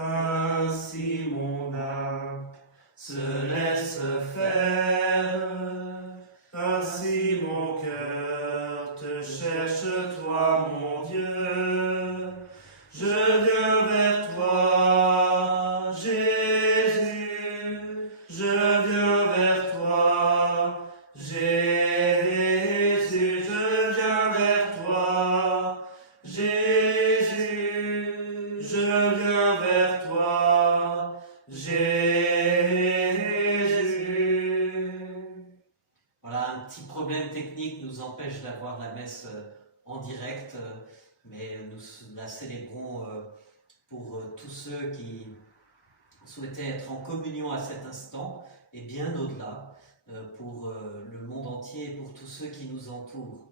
Ainsi mon âme se laisse faire, ainsi mon cœur te cherche, toi mon Dieu. Je viens vers toi, Jésus, je viens vers toi, Jésus, je viens vers toi, Jésus, je viens vers toi, Jésus. Voilà, un petit problème technique nous empêche d'avoir la messe en direct, mais nous la célébrons pour tous ceux qui souhaitaient être en communion à cet instant et bien au-delà, pour le monde entier et pour tous ceux qui nous entourent.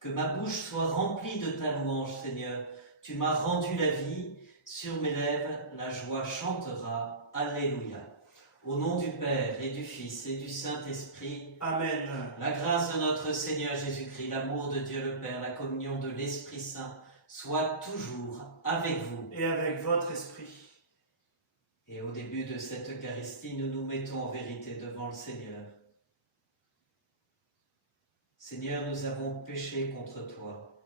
Que ma bouche soit remplie de ta louange, Seigneur. Tu m'as rendu la vie, sur mes lèvres la joie chantera. Alléluia. Au nom du Père et du Fils et du Saint-Esprit. Amen. La grâce de notre Seigneur Jésus-Christ, l'amour de Dieu le Père, la communion de l'Esprit Saint soit toujours avec vous. Et avec votre esprit. Et au début de cette Eucharistie, nous nous mettons en vérité devant le Seigneur. Seigneur, nous avons péché contre toi.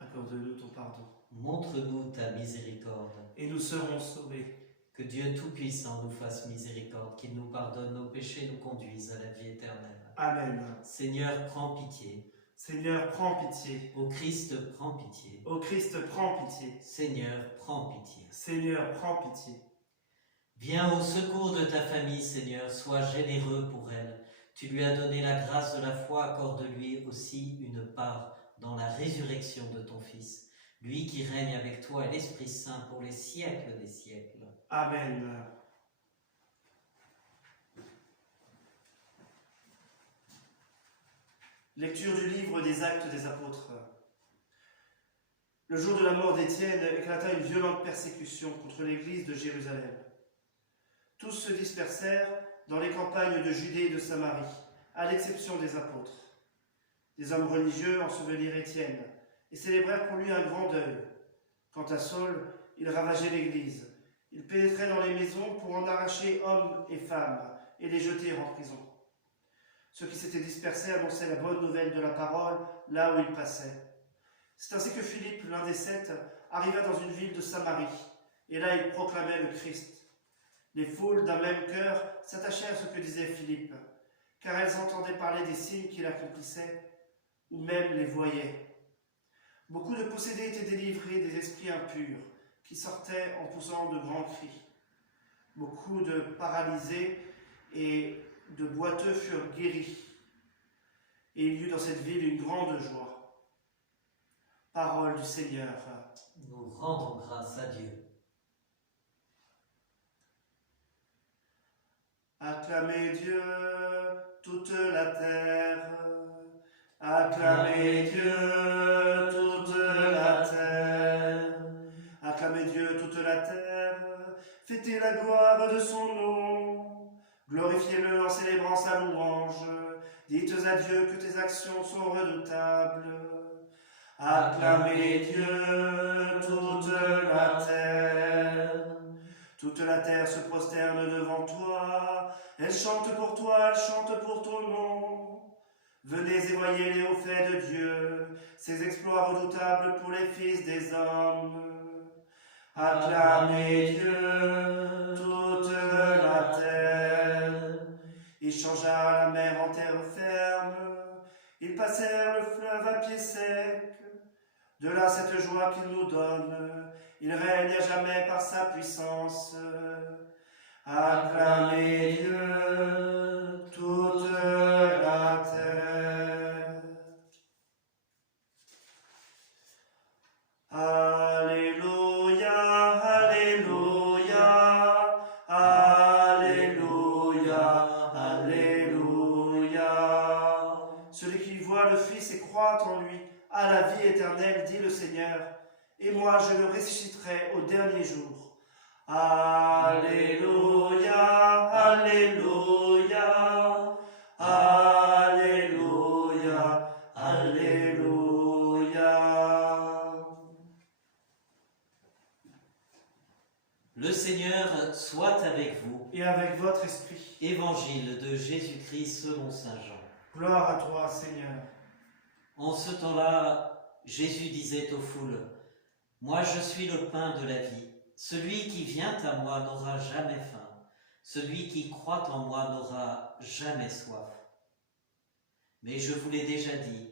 Accorde-nous ton pardon. Montre-nous ta miséricorde. Et nous serons sauvés. Que Dieu Tout-Puissant nous fasse miséricorde, qu'il nous pardonne nos péchés, nous conduise à la vie éternelle. Amen. Seigneur, prends pitié. Seigneur, prends pitié. Ô Christ, prends pitié. Ô Christ, prends pitié. Seigneur, prends pitié. Seigneur, prends pitié. Viens au secours de ta famille, Seigneur, sois généreux pour elle. Tu lui as donné la grâce de la foi, accorde-lui aussi une part dans la résurrection de ton Fils, lui qui règne avec toi et l'Esprit Saint pour les siècles des siècles. Amen. Lecture du livre des Actes des Apôtres. Le jour de la mort d'Étienne éclata une violente persécution contre l'église de Jérusalem. Tous se dispersèrent dans les campagnes de Judée et de Samarie, à l'exception des apôtres. Des hommes religieux ensevelirent Étienne et célébrèrent pour lui un grand deuil. Quant à Saul, il ravageait l'église. Il pénétrait dans les maisons pour en arracher hommes et femmes et les jeter en prison. Ceux qui s'étaient dispersés annonçaient la bonne nouvelle de la parole là où ils passaient. C'est ainsi que Philippe, l'un des 7, arriva dans une ville de Samarie, et là il proclamait le Christ. Les foules d'un même cœur s'attachaient à ce que disait Philippe, car elles entendaient parler des signes qu'il accomplissait, ou même les voyaient. Beaucoup de possédés étaient délivrés des esprits impurs, qui sortaient en poussant de grands cris. Beaucoup de paralysés et de boiteux furent guéris, et il y eut dans cette ville une grande joie. Parole du Seigneur. Nous rendons grâce à Dieu. Acclamez Dieu, toute la terre. Acclamez Dieu, toute la terre. Acclamez Dieu, toute la terre. Fêtez la gloire de son nom. Glorifiez-le en célébrant sa louange. Dites à Dieu que tes actions sont redoutables. Acclamez Dieu, toute la terre. Toute la terre se prosterne devant toi. Elle chante pour toi, elle chante pour ton nom. Venez et voyez les hauts faits de Dieu, ses exploits redoutables pour les fils des hommes. Acclamez Dieu, toute la terre. Il changea la mer en terre ferme. Ils passèrent le fleuve à pied sec. De là cette joie qu'il nous donne, il règne à jamais par sa puissance. Acclamez Dieu, toute la terre. Alléluia, Alléluia, Alléluia, Alléluia. Celui qui voit le Fils et croit en lui a la vie éternelle, dit le Seigneur, et moi je le ressusciterai au dernier jour. Alléluia, Alléluia, Alléluia, Alléluia. Le Seigneur soit avec vous. Et avec votre esprit. Évangile de Jésus-Christ selon saint Jean. Gloire à toi, Seigneur. En ce temps-là, Jésus disait aux foules, « Moi je suis le pain de la vie. Celui qui vient à moi n'aura jamais faim. Celui qui croit en moi n'aura jamais soif. Mais je vous l'ai déjà dit,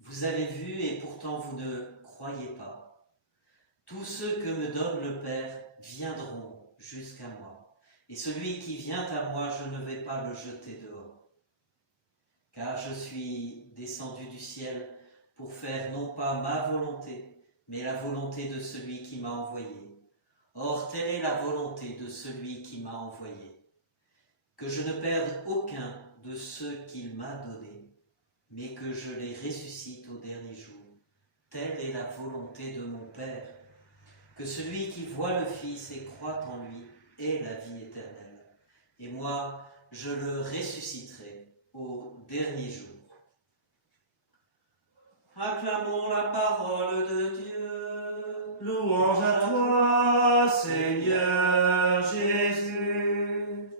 vous avez vu et pourtant vous ne croyez pas. Tous ceux que me donne le Père viendront jusqu'à moi. Et celui qui vient à moi, je ne vais pas le jeter dehors. Car je suis descendu du ciel pour faire non pas ma volonté, mais la volonté de celui qui m'a envoyé. Or, telle est la volonté de celui qui m'a envoyé, que je ne perde aucun de ceux qu'il m'a donnés, mais que je les ressuscite au dernier jour. Telle est la volonté de mon Père, que celui qui voit le Fils et croit en lui ait la vie éternelle. Et moi, je le ressusciterai au dernier jour. Acclamons la parole de Dieu. Louange à toi, Seigneur Jésus.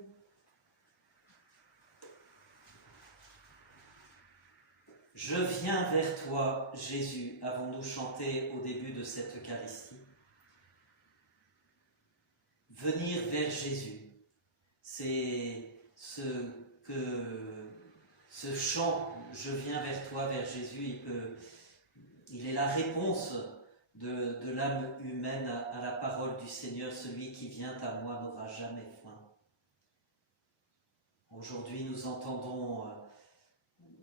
Je viens vers toi, Jésus, avons-nous chanté au début de cette Eucharistie. Venir vers Jésus, c'est ce chant, je viens vers toi, vers Jésus, il est la réponse de l'âme humaine à la parole du Seigneur. Celui qui vient à moi n'aura jamais faim. Aujourd'hui, nous entendons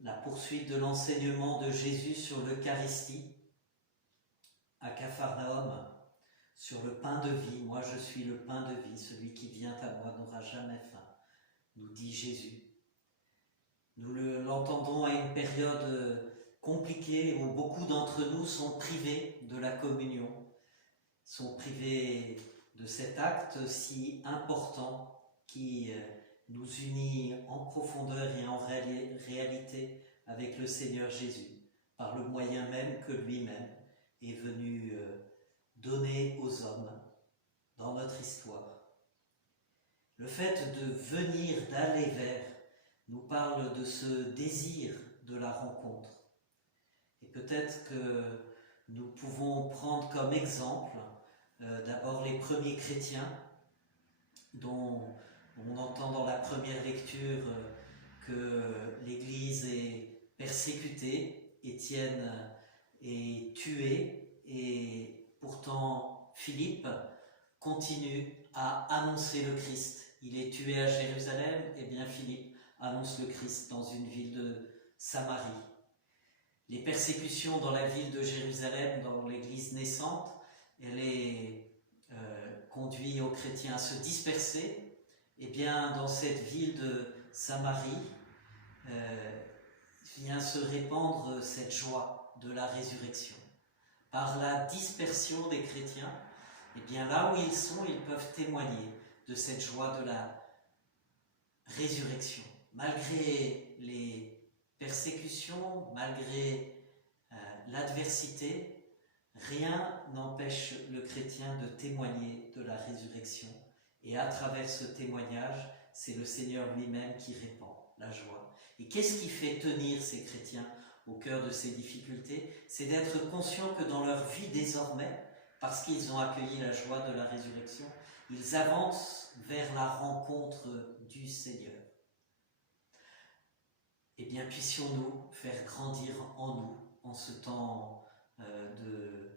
la poursuite de l'enseignement de Jésus sur l'Eucharistie à Capharnaüm, sur le pain de vie. Moi, je suis le pain de vie. Celui qui vient à moi n'aura jamais faim, nous dit Jésus. Nous l'entendons à une période compliquée où beaucoup d'entre nous sont privés de la communion, sont privés de cet acte si important qui nous unit en profondeur et en réalité avec le Seigneur Jésus, par le moyen même que lui-même est venu donner aux hommes dans notre histoire. Le fait de venir, d'aller vers, nous parle de ce désir de la rencontre. Et peut-être que nous pouvons prendre comme exemple d'abord les premiers chrétiens dont on entend dans la première lecture que l'Église est persécutée, Étienne est tué et pourtant Philippe continue à annoncer le Christ. Il est tué à Jérusalem, et bien Philippe annonce le Christ dans une ville de Samarie. Les persécutions dans la ville de Jérusalem, dans l'église naissante, elle est conduit aux chrétiens à se disperser. Et bien dans cette ville de Samarie vient se répandre cette joie de la résurrection. Par la dispersion des chrétiens, et bien là où ils sont, ils peuvent témoigner de cette joie de la résurrection. Malgré les persécutions, malgré l'adversité, rien n'empêche le chrétien de témoigner de la résurrection. Et à travers ce témoignage, c'est le Seigneur lui-même qui répand la joie. Et qu'est-ce qui fait tenir ces chrétiens au cœur de ces difficultés? C'est d'être conscients que dans leur vie désormais, parce qu'ils ont accueilli la joie de la résurrection, ils avancent vers la rencontre du Seigneur. Eh bien, puissions-nous faire grandir en nous, en ce temps de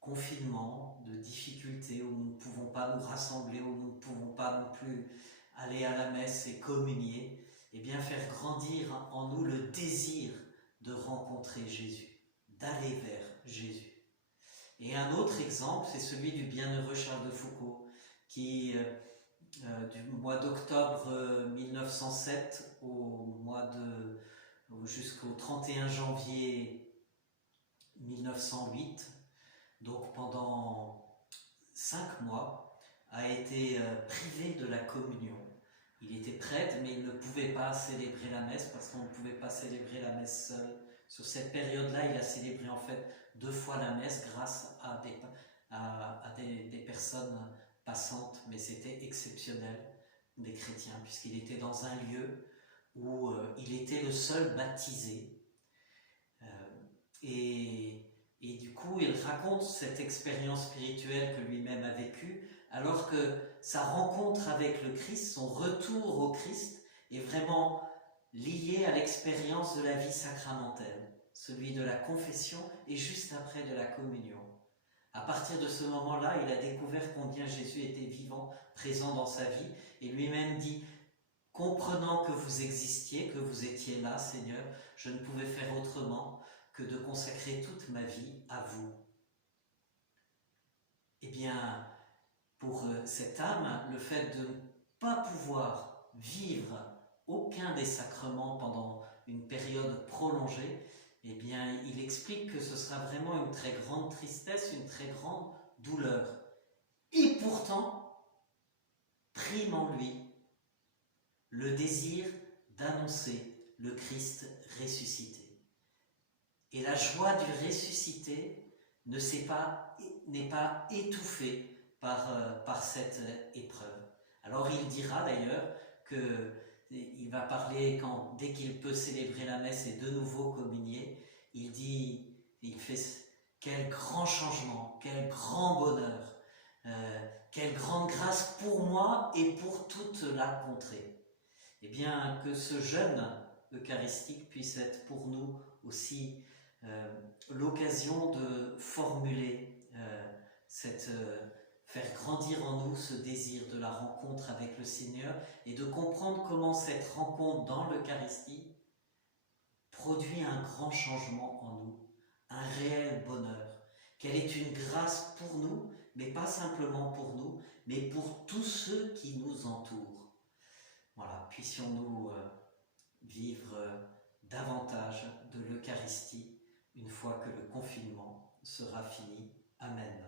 confinement, de difficultés, où nous ne pouvons pas nous rassembler, où nous ne pouvons pas non plus aller à la messe et communier, eh bien, faire grandir en nous le désir de rencontrer Jésus, d'aller vers Jésus. Et un autre exemple, c'est celui du bienheureux Charles de Foucault, qui, du mois d'octobre 1907 jusqu'au 31 janvier 1908, donc pendant 5 mois, a été privé de la communion. Il était prêtre, mais il ne pouvait pas célébrer la messe parce qu'on ne pouvait pas célébrer la messe seul. Sur cette période-là, il a célébré en fait 2 fois la messe grâce à des personnes passante, mais c'était exceptionnel des chrétiens, puisqu'il était dans un lieu où il était le seul baptisé. Et du coup, il raconte cette expérience spirituelle que lui-même a vécue, alors que sa rencontre avec le Christ, son retour au Christ, est vraiment lié à l'expérience de la vie sacramentelle, celui de la confession et juste après de la communion. À partir de ce moment-là, il a découvert combien Jésus était vivant, présent dans sa vie, et lui-même dit « Comprenant que vous existiez, que vous étiez là, Seigneur, je ne pouvais faire autrement que de consacrer toute ma vie à vous. » Eh bien, pour cette âme, le fait de ne pas pouvoir vivre aucun des sacrements pendant une période prolongée, eh bien, il explique que ce sera vraiment une très grande tristesse, une très grande douleur. Et pourtant, prime en lui le désir d'annoncer le Christ ressuscité. Et la joie du ressuscité n'est pas étouffée par cette épreuve. Alors il dira d'ailleurs qu'il va parler dès qu'il peut célébrer la messe et de nouveau communier, il fait quel grand changement, quel grand bonheur, quelle grande grâce pour moi et pour toute la contrée. Eh bien, que ce jeûne eucharistique puisse être pour nous aussi l'occasion de formuler, faire grandir en nous ce désir de la rencontre avec le Seigneur et de comprendre comment cette rencontre dans l'Eucharistie produit un grand changement en nous, un réel bonheur, qu'elle est une grâce pour nous, mais pas simplement pour nous, mais pour tous ceux qui nous entourent. Voilà, puissions-nous vivre davantage de l'Eucharistie une fois que le confinement sera fini. Amen.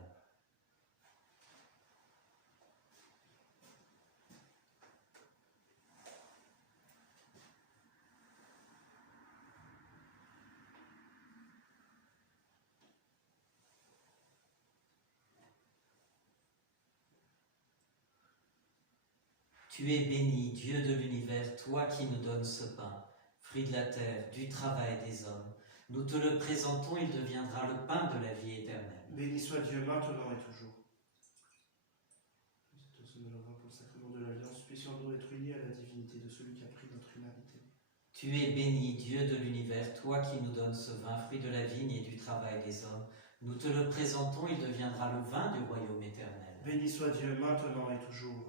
Tu es béni, Dieu de l'univers, toi qui nous donnes ce pain, fruit de la terre, du travail des hommes. Nous te le présentons, il deviendra le pain de la vie éternelle. Béni soit Dieu maintenant et toujours. Nous sommes pour le sacrement de l'Alliance, puissions-nous être unis à la divinité de celui qui a pris notre humanité. Tu es béni, Dieu de l'univers, toi qui nous donnes ce vin, fruit de la vigne et du travail des hommes. Nous te le présentons, il deviendra le vin du royaume éternel. Béni soit Dieu maintenant et toujours.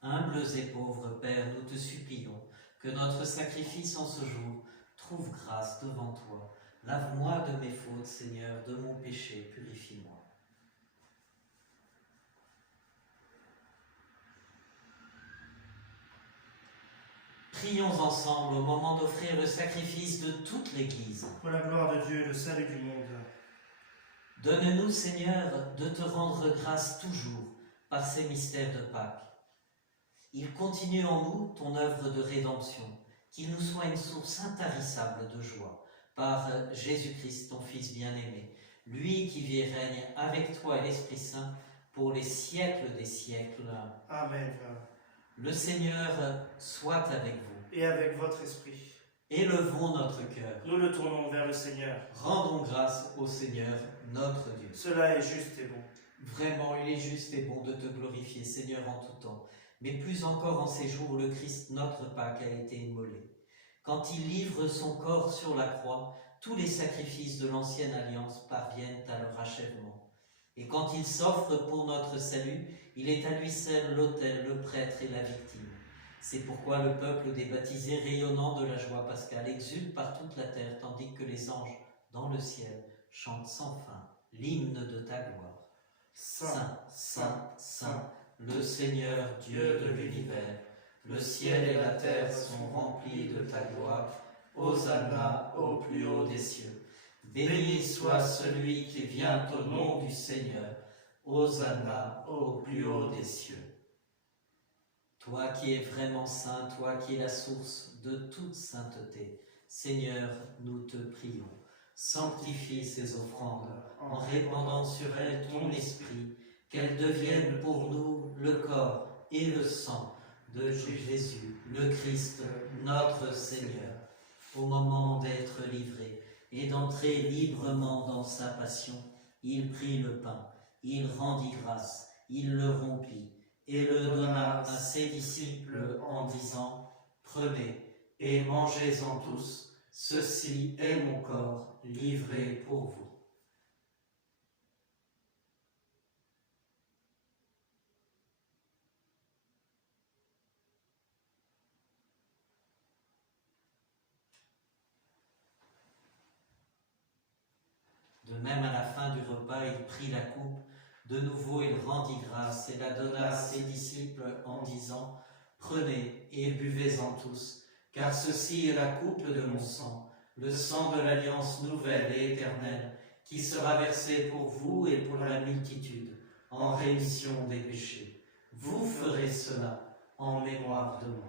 Humbles et pauvres Père, nous te supplions que notre sacrifice en ce jour trouve grâce devant toi. Lave-moi de mes fautes, Seigneur, de mon péché, purifie-moi. Prions ensemble au moment d'offrir le sacrifice de toute l'Église. Pour la gloire de Dieu et le salut du monde. Donne-nous, Seigneur, de te rendre grâce toujours par ces mystères de Pâques. Il continue en nous ton œuvre de rédemption, qu'il nous soit une source intarissable de joie. Par Jésus-Christ, ton Fils bien-aimé, lui qui vit et règne avec toi et l'Esprit Saint pour les siècles des siècles. Amen. Le Seigneur soit avec vous. Et avec votre esprit. Élevons notre cœur. Nous le tournons vers le Seigneur. Rendons grâce au Seigneur, notre Dieu. Cela est juste et bon. Vraiment, il est juste et bon de te glorifier, Seigneur, en tout temps. Mais plus encore en ces jours où le Christ, notre Pâque, a été immolé. Quand il livre son corps sur la croix, tous les sacrifices de l'ancienne alliance parviennent à leur achèvement. Et quand il s'offre pour notre salut, il est à lui seul l'autel, le prêtre et la victime. C'est pourquoi le peuple des baptisés, rayonnant de la joie pascale, exulte par toute la terre, tandis que les anges, dans le ciel, chantent sans fin l'hymne de ta gloire. Saint, Saint, Saint, le Seigneur Dieu de l'univers, le ciel et la terre sont remplis de ta gloire. Hosanna au plus haut des cieux. Béni soit celui qui vient au nom du Seigneur. Hosanna au plus haut des cieux. Toi qui es vraiment saint, toi qui es la source de toute sainteté, Seigneur, nous te prions. Sanctifie ces offrandes en répandant sur elles ton esprit, qu'elles deviennent pour nous le corps et le sang de Jésus, le Christ, notre Seigneur, au moment d'être livré et d'entrer librement dans sa passion. Il prit le pain, il rendit grâce, il le rompit et le donna à ses disciples en disant « Prenez et mangez-en tous, ceci est mon corps livré pour vous. » De même, à la fin du repas, il prit la coupe. De nouveau, il rendit grâce et la donna à ses disciples en disant « Prenez et buvez-en tous, car ceci est la coupe de mon sang, le sang de l'alliance nouvelle et éternelle, qui sera versé pour vous et pour la multitude, en rémission des péchés. Vous ferez cela en mémoire de moi. »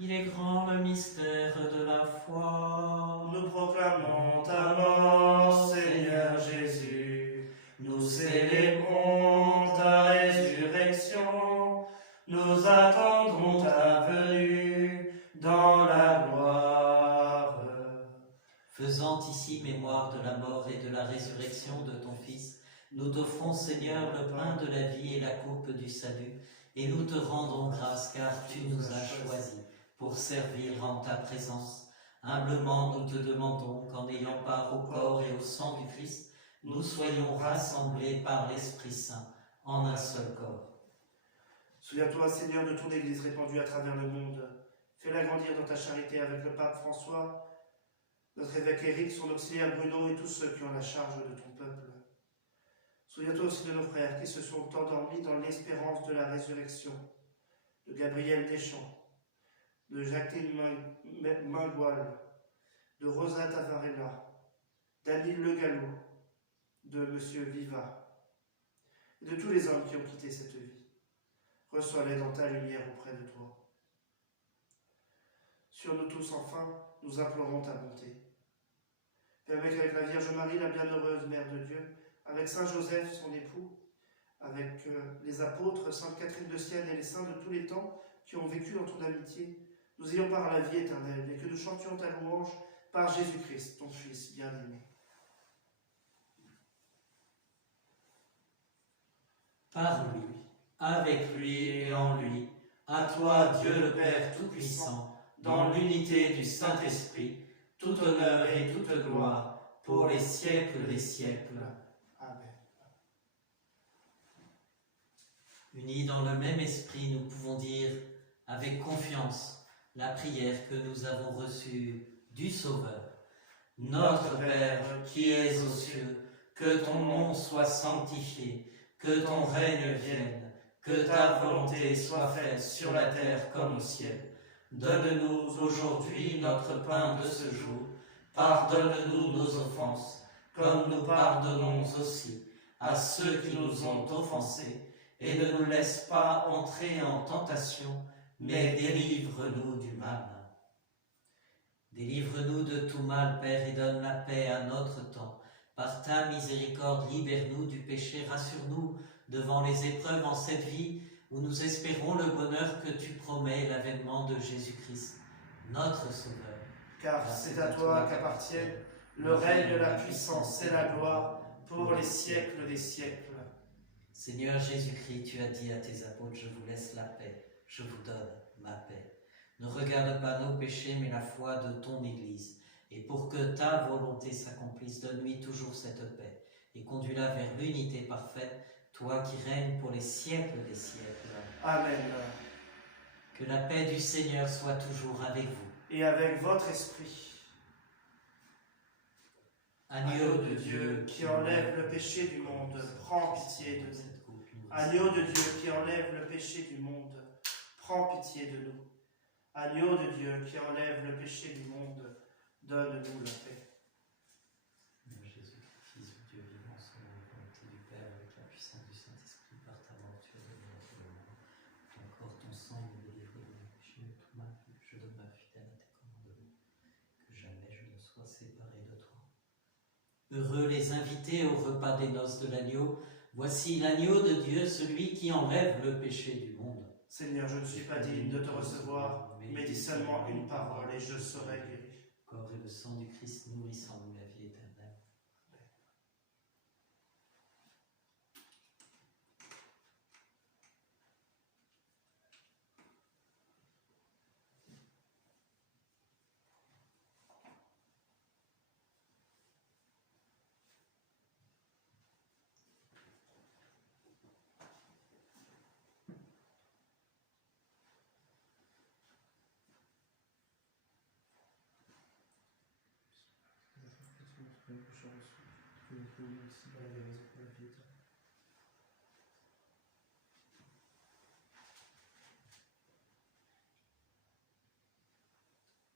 Il est grand le mystère de la foi. Nous proclamons ta mort, Seigneur Jésus. Nous célébrons ta résurrection. Nous attendons ta venue dans la gloire. Faisant ici mémoire de la mort et de la résurrection de ton Fils, nous t'offrons, Seigneur, le pain de la vie et la coupe du salut, et nous te rendons grâce car tu nous as choisis pour servir en ta présence. Humblement, nous te demandons qu'en ayant part au corps et au sang du Christ, nous soyons rassemblés par l'Esprit Saint en un seul corps. Souviens-toi, Seigneur, de ton Église répandue à travers le monde. Fais-la grandir dans ta charité avec le pape François, notre évêque Éric, son auxiliaire Bruno et tous ceux qui ont la charge de ton peuple. Souviens-toi aussi de nos frères qui se sont endormis dans l'espérance de la résurrection, de Gabriel Deschamps, de Jacqueline Mingoal, de Rosa Tavarella, d'Anil Le Gallo, de Monsieur Viva, et de tous les hommes qui ont quitté cette vie. Reçois-les dans ta lumière auprès de toi. Sur nous tous, enfin, nous implorons ta bonté. Permets qu'avec la Vierge Marie, la bienheureuse Mère de Dieu, avec Saint Joseph, son époux, avec les apôtres, Sainte Catherine de Sienne et les saints de tous les temps qui ont vécu dans ton amitié, nous ayons par la vie éternelle et que nous chantions ta louange par Jésus-Christ, ton Fils bien-aimé. Par lui, avec lui et en lui, à toi, Dieu le Père Tout-Puissant, dans l'unité du Saint-Esprit, tout honneur et toute gloire, pour les siècles des siècles. Amen. Unis dans le même esprit, nous pouvons dire avec confiance la prière que nous avons reçue du Sauveur. Notre Père qui es aux cieux, que ton nom soit sanctifié, que ton règne vienne, que ta volonté soit faite sur la terre comme au ciel. Donne-nous aujourd'hui notre pain de ce jour. Pardonne-nous nos offenses, comme nous pardonnons aussi à ceux qui nous ont offensés, et ne nous laisse pas entrer en tentation, mais délivre-nous du mal. Délivre-nous de tout mal, Père, et donne la paix à notre temps. Par ta miséricorde, libère-nous du péché, rassure-nous devant les épreuves en cette vie où nous espérons le bonheur que tu promets, l'avènement de Jésus-Christ, notre Sauveur. Car c'est à toi qu'appartiennent le règne, la puissance et la gloire pour les siècles des siècles. Seigneur Jésus-Christ, tu as dit à tes apôtres, je vous laisse la paix, je vous donne ma paix. Ne regarde pas nos péchés, mais la foi de ton Église. Et pour que ta volonté s'accomplisse, donne-lui toujours cette paix et conduis-la vers l'unité parfaite, toi qui règnes pour les siècles des siècles. Amen. Que la paix du Seigneur soit toujours avec vous. Et avec votre esprit. Agneau de Dieu qui enlève le péché du monde, prends pitié de nous. Agneau de Dieu qui enlève le péché du monde, prends pitié de nous. Agneau de Dieu qui enlève le péché du monde, donne-nous la paix. Seigneur Jésus, Fils de Dieu vivant, selon la volonté du Père, avec la puissance du Saint-Esprit, par ta mort, tu as donné la vie au monde. Heureux les invités au repas des noces de l'agneau. Voici l'agneau de Dieu, celui qui enlève le péché du monde. Seigneur, je ne suis pas digne de te recevoir, mais dis seulement une parole et je serai guéri. Corps et le sang du Christ nourrissant nous la vie éternelle.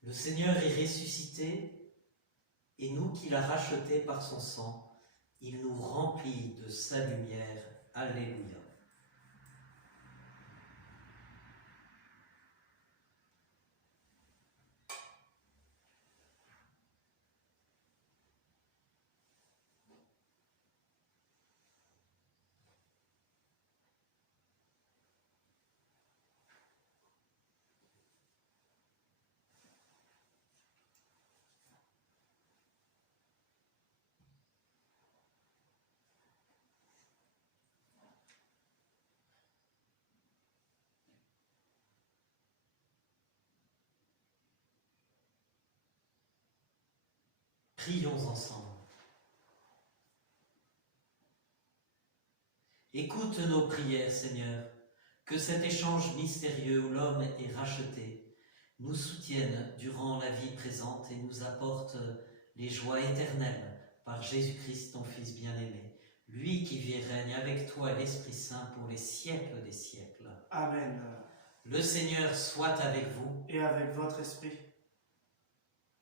Le Seigneur est ressuscité, et nous qui l'a racheté par son sang, il nous remplit de sa lumière. Alléluia. Prions ensemble. Écoute nos prières, Seigneur, que cet échange mystérieux où l'homme est racheté nous soutienne durant la vie présente et nous apporte les joies éternelles par Jésus-Christ, ton Fils bien-aimé, lui qui vit et règne avec toi et l'Esprit Saint pour les siècles des siècles. Amen. Le Seigneur soit avec vous. Et avec votre esprit.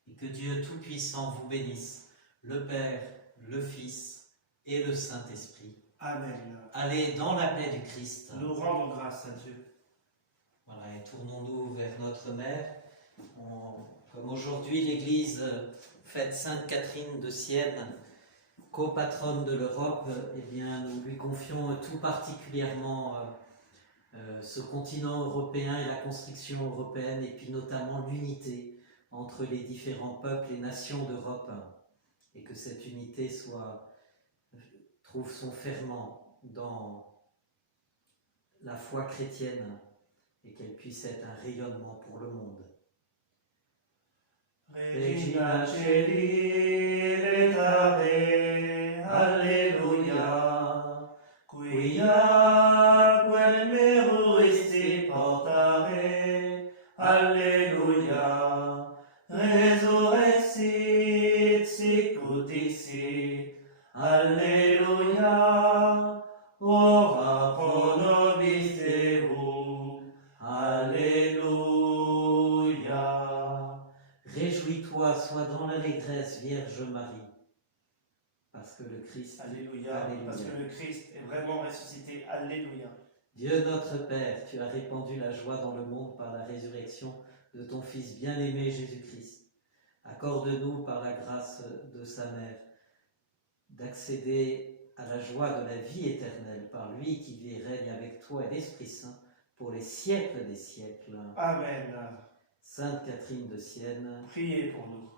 Et que Dieu Tout-Puissant vous bénisse, le Père, le Fils et le Saint-Esprit. Amen. Allez dans la paix du Christ. Nous rendons grâce à Dieu. Voilà, et tournons-nous vers notre Mère. Comme aujourd'hui l'Église fête Sainte Catherine de Sienne, copatronne de l'Europe, eh bien nous lui confions tout particulièrement ce continent européen et la construction européenne, et puis notamment l'unité entre les différents peuples et nations d'Europe, et que cette unité trouve son ferment dans la foi chrétienne et qu'elle puisse être un rayonnement pour le monde. Regina Celi retare, Alleluia, quia quel meruisti portare, Alleluia, resurrexit sicut dixit, Alleluia, ora pro nobis Deum, Alléluia. Réjouis-toi, sois dans l'allégresse, Vierge Marie, parce que le Christ, Alléluia, parce que le Christ est vraiment ressuscité. Alléluia. Dieu notre Père, tu as répandu la joie dans le monde par la résurrection de ton Fils bien-aimé Jésus-Christ. Accorde-nous par la grâce de sa mère d'accéder à la joie de la vie éternelle par lui qui vit et règne avec toi et l'Esprit Saint pour les siècles des siècles. Amen. Sainte Catherine de Sienne, Priez pour nous.